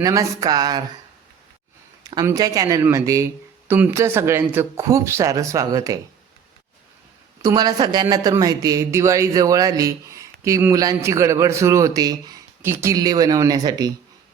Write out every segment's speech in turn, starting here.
नमस्कार. आमच्या चॅनलमध्ये तुमचं सगळ्यांचं खूप सारं स्वागत आहे. तुम्हाला सगळ्यांना तर माहिती आहे दिवाळी जवळ आली की मुलांची गडबड सुरू होते की किल्ले बनवण्यासाठी.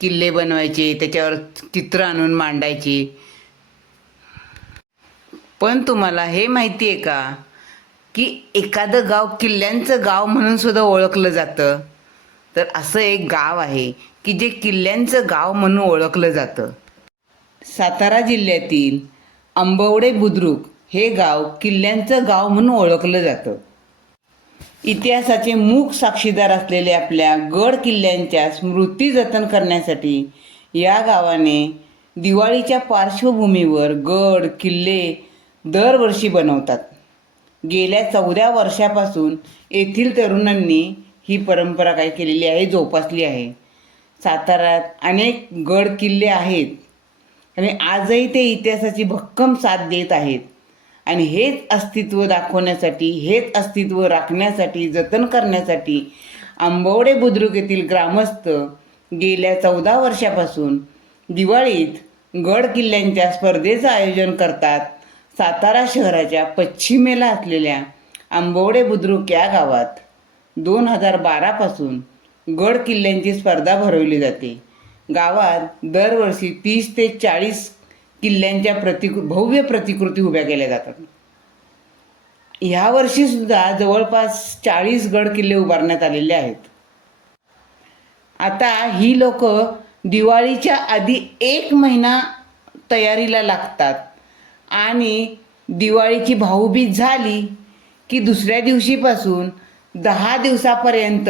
किल्ले बनवायचे त्याच्यावर चित्र आणून मांडायची. पण तुम्हाला हे माहिती आहे का की एखादं गाव किल्ल्यांचं गाव म्हणून सुद्धा ओळखलं जातं? तर असं एक गाव आहे की जे किल्ल्यांचं गाव म्हणून ओळखलं जातं. सातारा जिल्ह्यातील आंबवडे बुद्रुक हे गाव किल्ल्यांचं गाव म्हणून ओळखलं जातं. इतिहासाचे मूक साक्षीदार असलेले आपल्या गड किल्ल्यांच्या स्मृती जतन करण्यासाठी या गावाने दिवाळीच्या पार्श्वभूमीवर गड किल्ले दरवर्षी बनवतात. गेल्या चौदा वर्षापासून येथील तरुणांनी ही परंपरा काय केलेली आहे जोपासली आहे. साताऱ्यात अनेक गड किल्ले आहेत. आणि आजही ते इतिहासाची भक्कम साथ देत आहेत. आणि हेच अस्तित्व दाखवण्यासाठी हेच अस्तित्व राखण्यासाठी जतन करण्यासाठी आंबवडे बुद्रुक येथील ग्रामस्थ गेल्या चौदा वर्षापासून दिवाळीत गड किल्ल्यांच्या स्पर्धेचं आयोजन करतात सातारा शहराच्या पश्चिमेला असलेल्या आंबवडे बुद्रुक या गावात. दोन हजार बारापासून गड किल्ल्यांची स्पर्धा भरवली जाते. गावात दरवर्षी तीस ते चाळीस किल्ल्यांच्या प्रतिकृ भव्य प्रतिकृती उभ्या केल्या जातात. ह्या वर्षीसुद्धा जवळपास चाळीस गड किल्ले उभारण्यात आलेले आहेत. आता ही लोक दिवाळीच्या आधी एक महिना तयारीला लागतात आणि दिवाळीची भाऊबीज झाली की दुसऱ्या दिवशीपासून दहा दिवसापर्यंत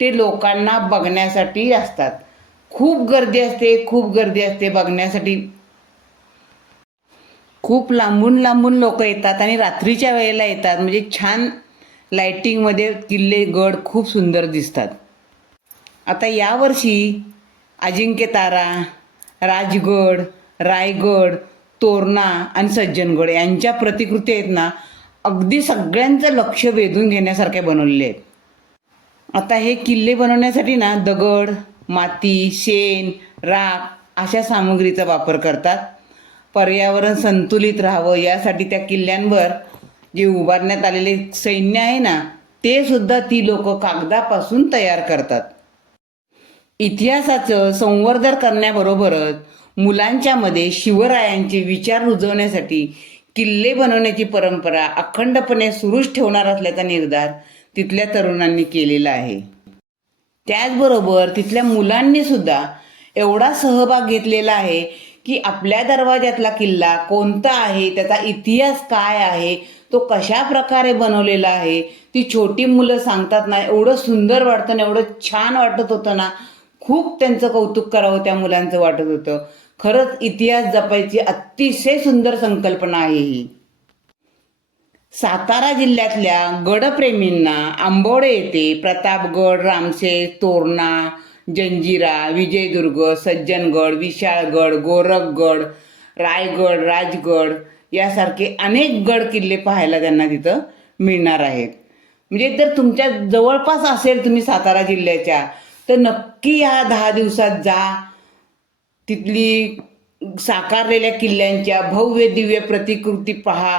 ते लोकांना बघण्यासाठी असतात. खूप गर्दी असते खूप गर्दी असते बघण्यासाठी. खूप लांबून लांबून लोक येतात आणि रात्रीच्या वेळेला येतात. म्हणजे छान लाईटिंगमध्ये किल्ले गड खूप सुंदर दिसतात. आता यावर्षी अजिंक्य तारा राजगड रायगड तोरणा आणि सज्जनगड यांच्या प्रतिकृती आहेत ना अगदी सगळ्यांचं लक्ष वेधून घेण्यासारख्या बनवलेले आहेत. आता हे किल्ले बनवण्यासाठी ना दगड माती शेण राख अशा सामग्रीचा वापर करतात. पर्यावरण संतुलित राहावं यासाठी त्या किल्ल्यांवर जे उभारण्यात आलेले सैन्य आहे ना ते सुद्धा ती लोक कागदापासून तयार करतात. इतिहासाचं संवर्धन करण्याबरोबरच मुलांच्यामध्ये शिवरायांचे विचार रुजवण्यासाठी किल्ले बनवण्याची परंपरा अखंडपणे सुरूच ठेवणार असल्याचा निर्धार तिथल्या तरुणांनी केलेला आहे. त्याचबरोबर तिथल्या मुलांनी सुद्धा एवढा सहभाग घेतलेला आहे की आपल्या दरवाज्यातला किल्ला कोणता आहे त्याचा इतिहास काय आहे तो कशा प्रकारे बनवलेला आहे ती छोटी मुलं सांगतात ना एवढं सुंदर वाटतं ना एवढं छान वाटत होतं ना खूप त्यांचं कौतुक करावं त्या मुलांचं वाटत होतं. खरंच इतिहास जपायची अतिशय सुंदर संकल्पना आहे ही. सातारा जिल्ह्यातल्या गडप्रेमींना आंबोडे येथे प्रतापगड रामशेज तोरणा जंजिरा विजयदुर्ग सज्जनगड विशाळगड गोरखगड रायगड राजगड यासारखे अनेक गड किल्ले पाहायला त्यांना तिथं मिळणार आहेत. म्हणजे जर तुमच्या जवळपास असेल तुम्ही सातारा जिल्ह्याच्या तर नक्की या दहा दिवसात जा. तिथली साकारलेल्या किल्ल्यांच्या भव्य दिव्य प्रतिकृती पहा.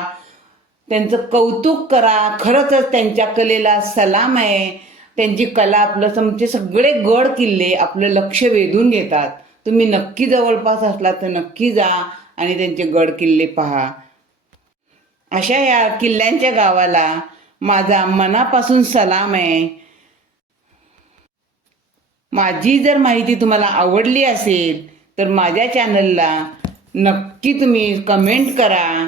त्यांचं कौतुक करा. खरंच त्यांच्या कलेला सलाम आहे. त्यांची कला आपलं तुमचे सगळे गड किल्ले आपलं लक्ष वेधून घेतात. तुम्ही नक्की जवळपास असला तर नक्की जा आणि त्यांचे गड किल्ले पहा. अशा या किल्ल्यांच्या गावाला माझा मनापासून सलाम आहे. माझी जर माहिती तुम्हाला आवडली असेल तर माझ्या चॅनलला नक्की तुम्ही कमेंट करा.